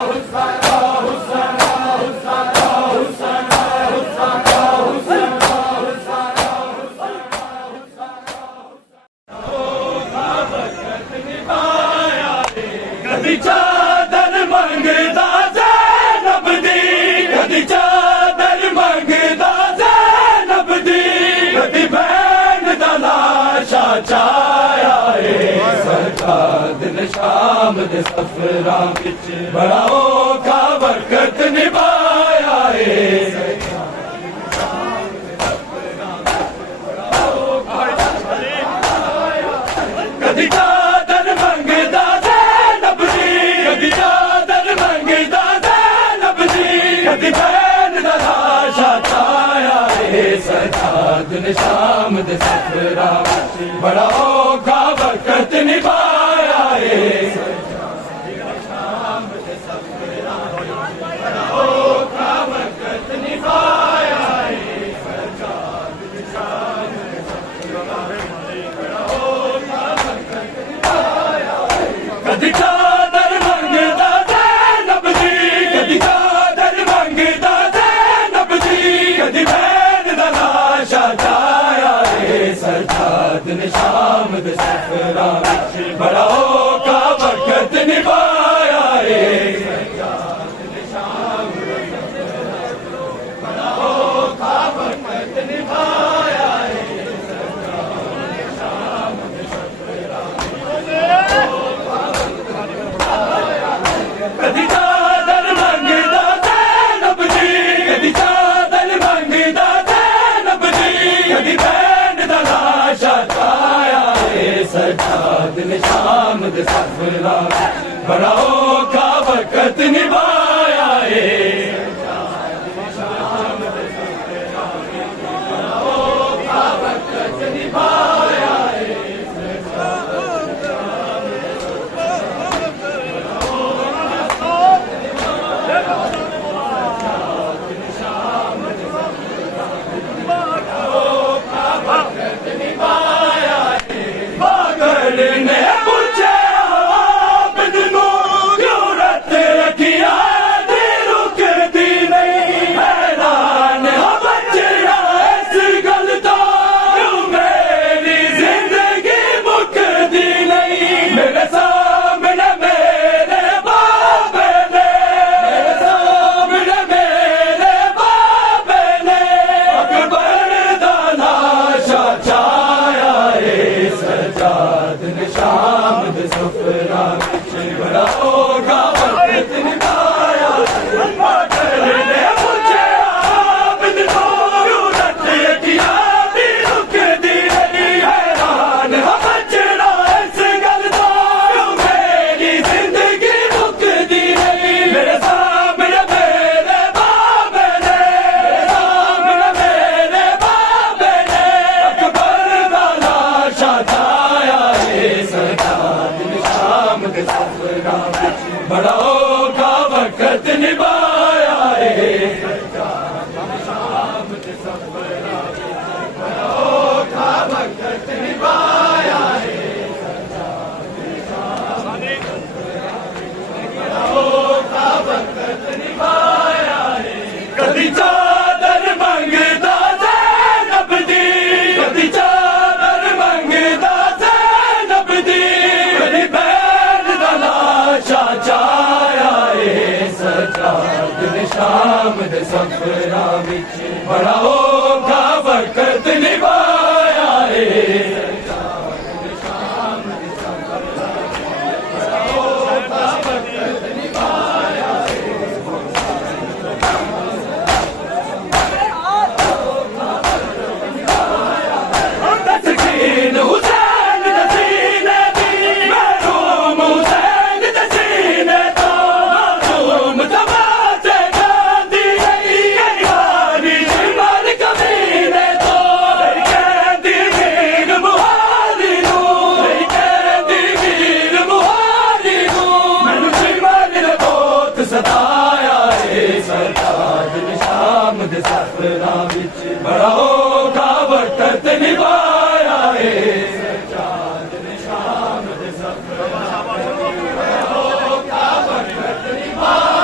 कदी चादर मंगदा ज़ैनब दी, कदी चादर मंगदा ज़ैनब दी, कदी बैन दा लाशा चाया है सरकार ने शाम दे सफरां विच बड़ा औखा वक्त निभाया है। कदी चादर मंगदा ज़ैनब दी, कदी चादर मंगदा ज़ैनब दी, कदी बैन दा लाशा चाया है सरकार ने शाम दे सफरां विच बड़ा औखा वक्त निभाया है। कदी चादर मंगदा ज़ैनब दी, कदी चादर मंगदा ज़ैनब दी, कदी बैन दा लाशा चाया है सरकार ने शाम दे सफरां विच बड़ा औखा वक्त निभाया है। कदी चादर मंगदा ज़ैनब दी, कदी चादर मंगदा ज़ैनब दी, कदी बैन दा लाशा चाया है सरकार ने शाम दे सफरां विच बड़ा औखा वक्त निभाया है। ने पूछा आबिद नू क्यों रत रखिया दी रुकदी नहीं, हैरान हो बच्चा इस गल तो क्यों मेरी जिंदगी मुकदी नहीं। मेरे सामने मेरे बाबे ने, मेरे सामने मेरे बाबे ने अकबर दा लाशा चाया है सजाद ने शाम दे सफरां विच बड़ा औखा वक्त निभाया। ने पूछा आबिद नू क्यों रत रखिया दी रुकदी नहीं, हैरान हो बच्चा इस गल तो क्यों मेरी जिंदगी मुकदी नहीं। मेरे सामने मेरे बाबे ने, मेरे सामने मेरे बाबे ने अकबर दा लाशा चाया है सरकार ने शाम दे सफरां विच बड़ा औखा वक्त निभाया है। शाम दे सफरां विच बड़ा औखा वक्त निभाया है। औखा वक्त निभाया है। कदी चादर मंगदा ज़ैनब दी, कदी चादर मंगदा ज़ैनब दी, कदी बैन दा लाशा चाया है सरकार ने शाम दे सफरां विच बड़ा औखा वक्त निभाया है। तस्कीन हुसैन दे सीने दी, महरूम हुसैन दे सीने तो मासूम तमाशे गांधी गई यारी शिमर कमीने तो कहती वीर मुहारी नू, कहती वीर मुहारी नू, मैनू शिमर ने बहुत सताया है सरकार ने शाम दे सफरां विच बड़ा औखा वक्त निभाया है। सरकार ने शाम दे सफरां विच बड़ा औखा वक्त निभाया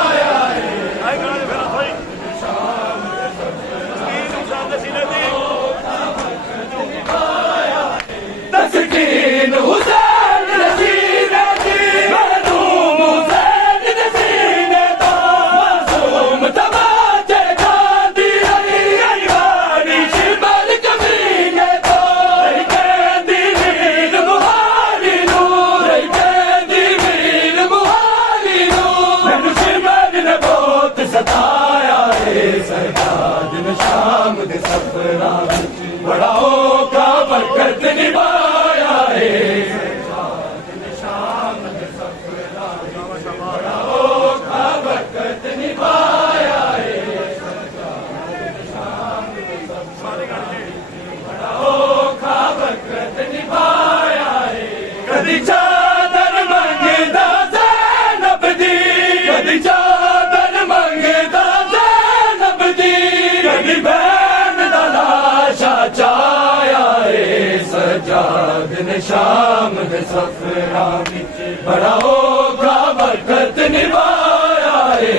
दे सफरा विच बड़ा औखा बरकत निभाया है।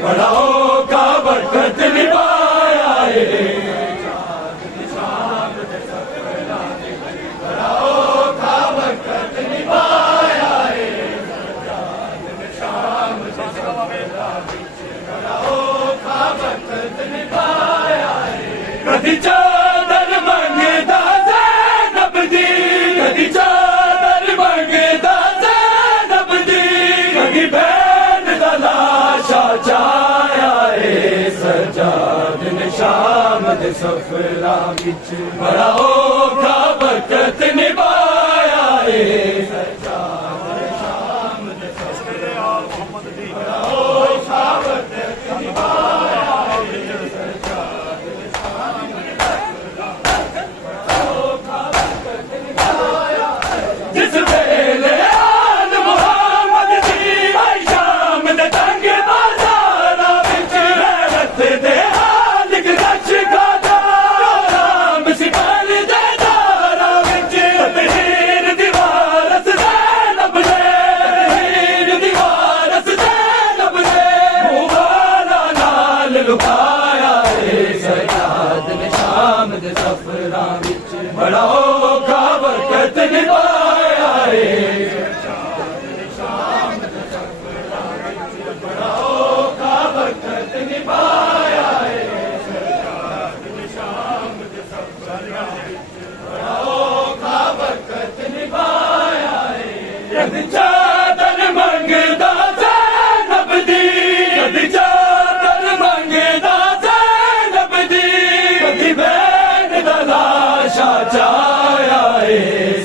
बड़ा औखा बरकत निभाया है। बड़ा औखा बरकत निभाया है। बड़ा औखा बरकत निभाया है। कदी चादर मंगदा ज़ैनब दी, कदी चादर मंगदा ज़ैनब दी, कदी बैन दा लाशा चाया है। सजाद ने शाम दे सफरा विच बड़ा औखा बरकत निभाया है। सजाद ने शाम दे सफरा विच बड़ा औखा बरकत निभाया है। सजाद ने शाम दे सफरा विच बड़ा औखा बरकत निभाया है। जिस वेले आल मुहम्मद दी आई शाम दे तंग बाज़ारा विच गैरत दे हाल गश खादा राम सिपाल दे दारा विच तहरीर दीवारस ज़ैनब ने, तहरीर दीवारस ज़ैनब ने मुबारा नाल लुकाया है। सजाद ने शाम दे सफरा विच बड़ा औखा बरकत निभाया है। बड़ा औखा बरकत निभाया है। बड़ा औखा बरकत निभाया है। कदी चादर मंगदा ज़ैनब दी, कदी चादर मंगदा ज़ैनब दी, कदी बैन दा लाशा चाया है।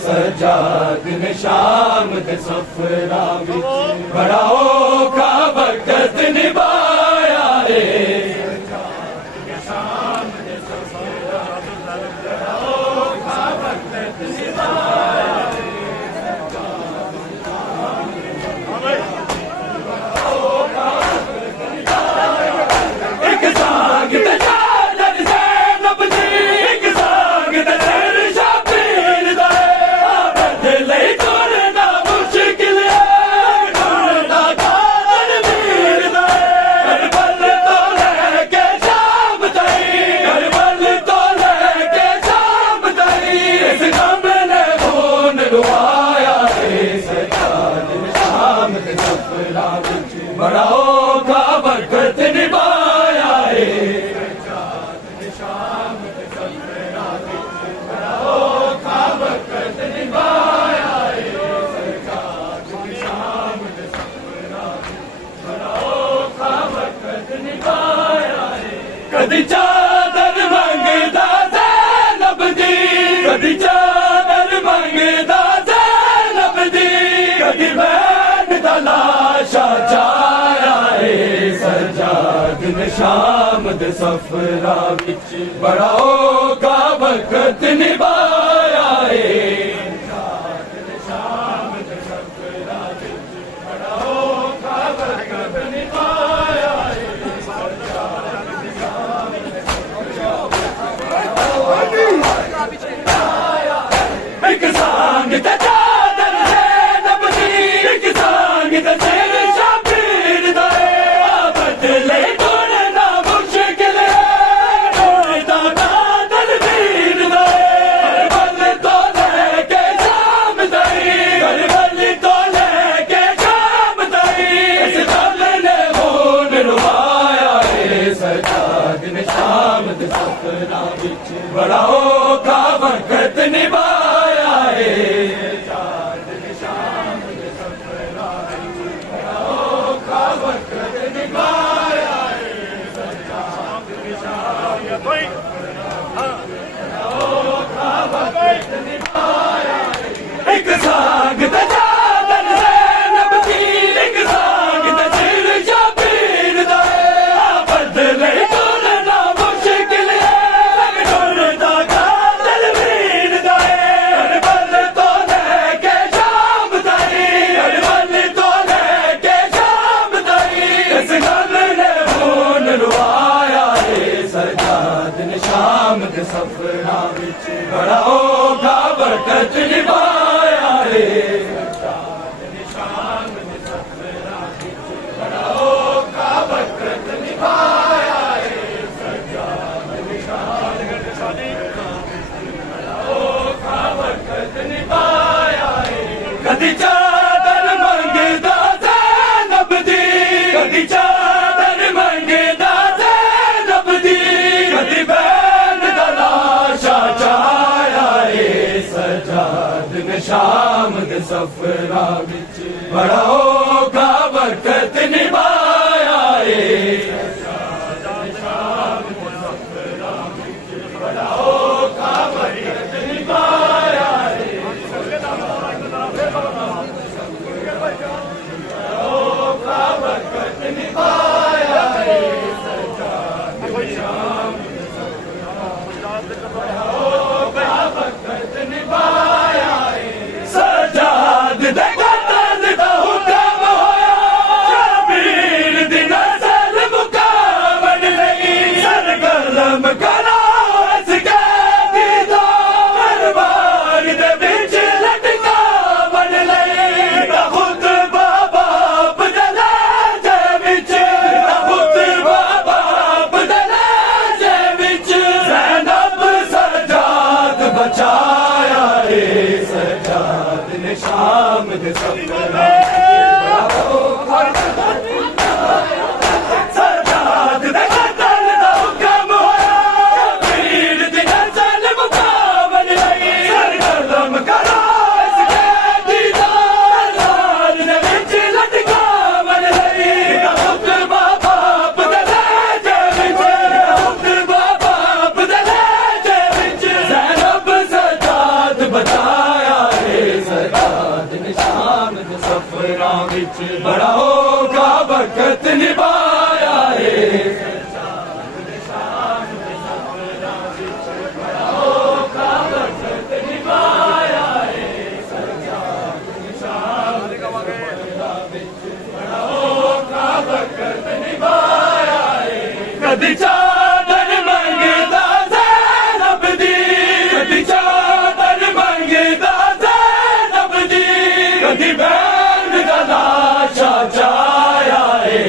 सजाद ने शाम दे सफरा विच बड़ा औखा बरकत निभाया है। शाम दे सफरा बड़ा औखा बरकत निभाया है। एक सांग ते चादर ज़ैनब दी, एक सांग ते सिर शबीर दा आबद लई तुरना मुश्किल है। तुरना कादर वीर दा करबल तो लेके शाम ताईं, करबल तो लेके शाम ताईं इस गम ने खून रुआया है। सजाद ने शाम दे सफरा विच बड़ा औखा बरकत निभाया है। सजाद ने शाम दे सफरा विच बड़ा औखा बरकत निभाया है। सजाद ने शाम दे सफरा विच बड़ा औखा बरकत निभाया है। कदी चादर मंगदा ज़ैनब दी, कदी चादर मंगदा ज़ैनब दी, कदी बैन दा लाशा चाया है। सजाद ने शाम दे सफरा विच बड़ा औखा बरकत निभाया है। सजाद ने शाम दे सफरा विच बड़ा औखा बरकत निभाया है। सजाद ने शाम दे सफरा विच निभाया है। एक सांग ते चादर ज़ैनब दी, एक सांग ते सिर शबीर दा आबद लई तुरना मुश्किल है। तुरना कादर वीर दा करबल तो लेके शाम ताईं, करबल तो लेके शाम ताईं इस गम ने खून रुआया है। सजाद ने शाम दे सफरा विच बड़ा औखा बरकत निभाया है। सजाद ने शाम दे सफरा विच बड़ा एक सांग ते चादर ज़ैनब दी, एक सांग ते सिर शबीर दा, बदले टुरना मुश्किल है, टुरदा कातिल वीर दा, अरबल तो लेके शाम ताई, अरबल तो लेके शाम ताई, इस गल ने खून रुआया है सजाद ने शाम दे सफरा विच, बड़ा औखा बरकत निभाया है सजाद ने शाम दे सफरा विच, बड़ा औखा बरकत निभाया है सजाद ने शाम दे सफरा विच, बड़ा औखा बरकत निभाया है। कदी चादर मंगदा ज़ैनब दी, कदी चादर मंगदा ज़ैनब दी, कदी बैन दा लाशा चाया है सजाद ने शाम दे सफरा विच, बड़ा औखा बरकत निभाया है सजाद ने शाम दे सफरा विच, बड़ा औखा बरकत निभाया है औखा बरकत निभाया है सजाद ने शाम दे सफरा विच, बड़ा औखा बरकत निभाया है। सजाद दे कत्ल दा हुक्म होया, शबीर दी नस्ल मुकावन लई, सरगर्म करा इस कैदी दा, दरबार दे विच लटकावन लई, दा खुतबा बाप दे लहजे विच, दा खुतबा बाप दे लहजे विच, ज़ैनब सजाद बचाया है सजाद ने शाम दे सफरा सजाद दे कत्ल दा हुक्म होया, शबीर दी नस्ल मुकावन लई, सरगर्म करा इस कैदी दा, दरबार दे विच लटकावन लई, दा खुतबा बाप दे लहजे विच, दा खुतबा बाप दे लहजे विच, ज़ैनब सजाद बचाया है सजाद ने शाम दे सफरा विच, बड़ा औखा बरकत निभाया है सजाद ने शाम दे सफरा विच, बड़ा औखा बरकत निभाया है सजाद ने शाम दे सफरा विच, बड़ा औखा बरकत निभाया है। कदी चादर मंगदा ज़ैनब दी, कदी चादर मंगदा ज़ैनब दी, कदी बैन दा लाशा चाया है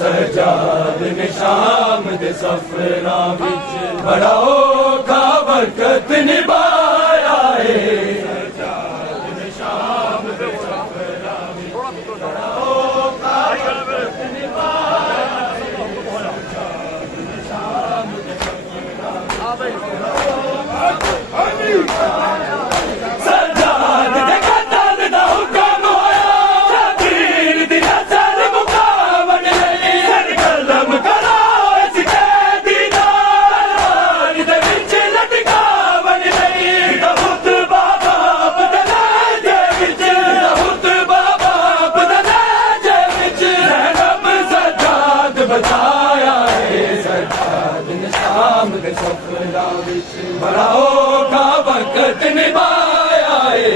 सजाद ने शाम दे सफरा विच, बड़ा औखा बरकत निभाया है सजाद ने शाम दे सफरा विच, बड़ा औखा बरकत निभाया है सजाद ने शाम दे सफरा विच, सजाद दे कत्ल दा हुक्म होया, शबीर दी नस्ल मुकावन लई, सरगर्म करा इस कैदी दा, दरबार दे विच लटकावन लई, दा खुतबा बाप दे लहजे विच, दा खुतबा बाप दे लहजे विच, ज़ैनब सजाद बचाया है सजाद ने शाम दे सफरा विच, बड़ा औखा बरकत निभाया है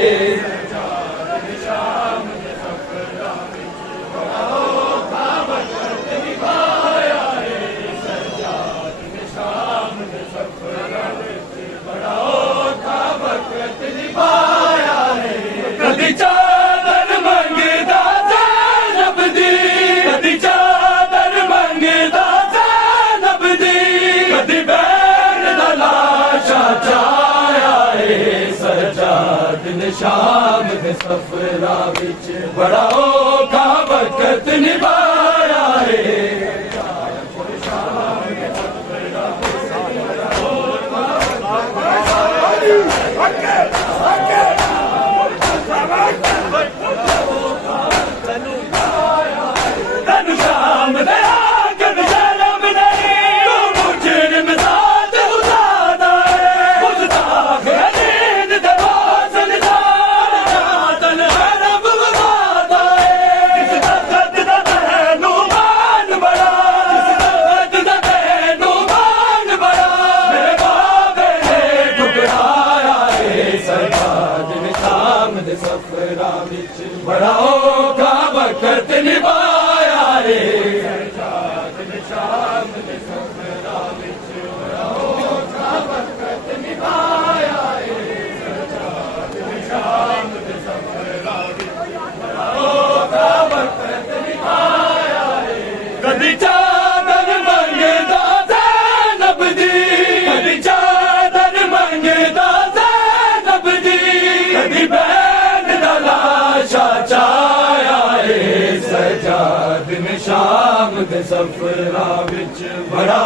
सजाद ने शाम दे सफरा विच, बड़ा औखा बरकत निभाया है सजाद ने शाम दे सफरा विच, बड़ा औखा बरकत निभाया है। कदी चादर मंगदा ज़ैनब दी, कदी चादर मंगदा ज़ैनब दी, कदी बैन दा लाशा चाया है सजाद ने शाम दे सफरा विच, बड़ा औखा बरकत निभाया है सजाद ने शाम दे सफरा विच, बड़ा औखा तनु शाम दे आकद शर्म नहीं, तू मुजरिम ज़ात सफरां विच बड़ा